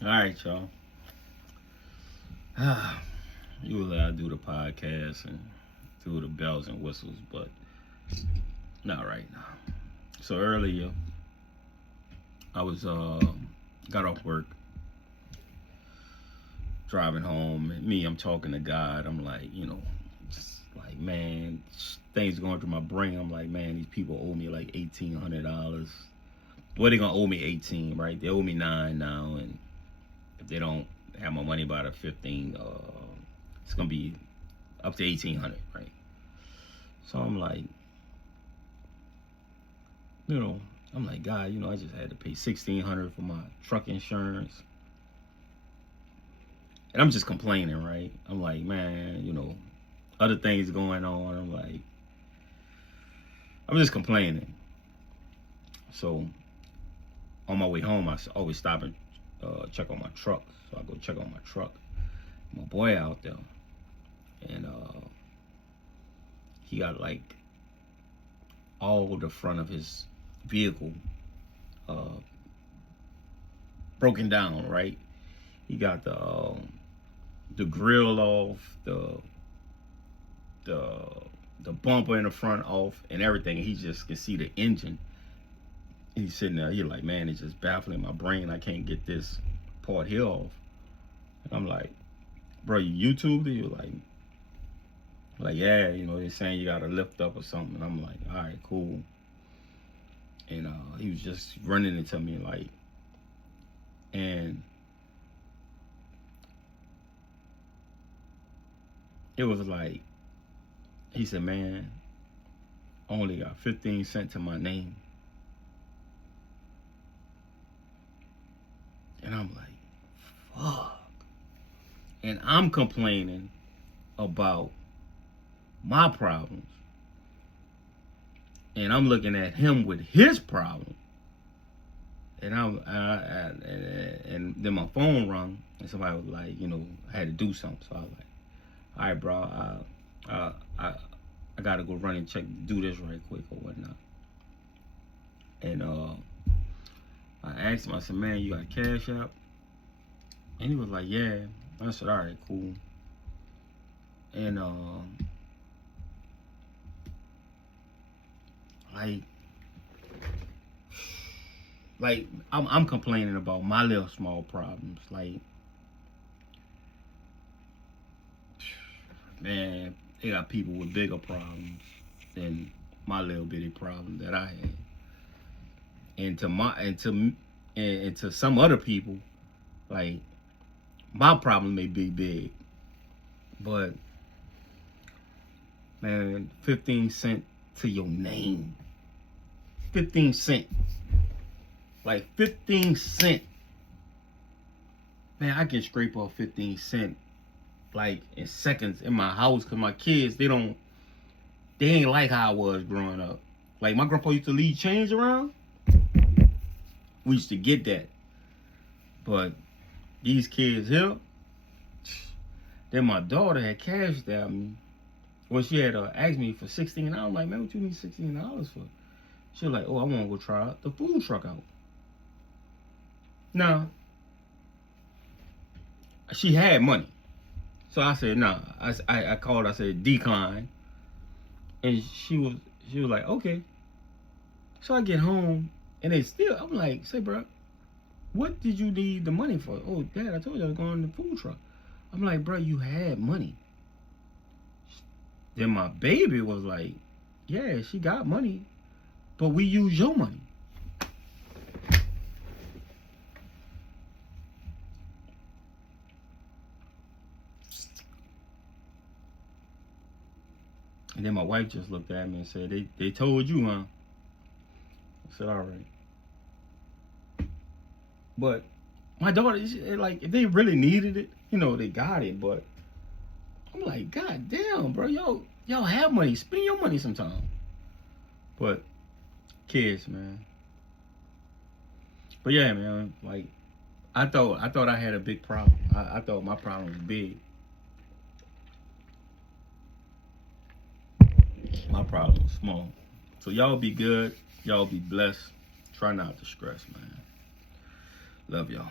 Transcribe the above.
All right, y'all. Usually I do the podcast and do the bells and whistles, but not right now. So earlier, I was got off work, driving home. And me, I'm talking to God. I'm like, just like man, things going through my brain. I'm like, man, these people owe me like $1,800. Well, they gonna owe me 18, right? They owe me 9 now, and if they don't have my money by the 15, it's gonna be up to 1,800, right? So I'm like, you know, I'm like, God, I just had to pay 1,600 for my truck insurance, and I'm just complaining, right? I'm like, man, other things going on. I'm just complaining. So on my way home, I always stop and check on my truck. So I go check on my truck. My boy out there, and he got like all the front of his vehicle uh, broken down, right? He got the grill off, the the bumper in the front off, and everything. He just can see the engine. He's sitting there. He's like, man, it's just baffling my brain. I can't get this part here off. And I'm like, bro, you YouTubed it? You're like, yeah, they're saying you gotta lift up or something. And I'm like, all right, cool. And he was just running into me and it was like, he said, man, I only got 15 cents to my name. And I'm like, fuck. And I'm complaining about my problems. And I'm looking at him with his problem. And and then my phone rung, and somebody was like, I had to do something. So I was like, all right, bro, I gotta go run and check, do this right quick or whatnot. And I asked him, I said, man, you got Cash App? And he was like, yeah. I said, all right, cool. And like I'm complaining about my little small problems. Like, man, they got people with bigger problems than my little bitty problem that I had. And to some other people, like, my problem may be big, but man, 15 cents to your name. 15 cents. Like 15 cents. Man, I can scrape off 15 cents like in seconds in my house, because my kids, they ain't like how I was growing up. Like, my grandpa used to leave change around. We used to get that. But these kids here, then my daughter had cashed out me. Well, she had asked me for $16. I'm like, man, what you need $16 for? She was like, oh, I want to go try the food truck out. Now, she had money. So I said, nah. I called, I said, decline. And she was like, okay. So I get home, and I'm like, say, bro, what did you need the money for? Oh, Dad, I told you I was going to the food truck. I'm like, bro, you had money. Then my baby was like, yeah, she got money, but we use your money. And then my wife just looked at me and said, they told you, huh? I said, all right. But my daughter, like, if they really needed it, they got it. But I'm like, God damn, bro, y'all have money. Spend your money sometime. But kids, man. But yeah, man, like, I thought I had a big problem. I thought my problem was big. My problem was small. So y'all be good. Y'all be blessed. Try not to stress, man. Love y'all.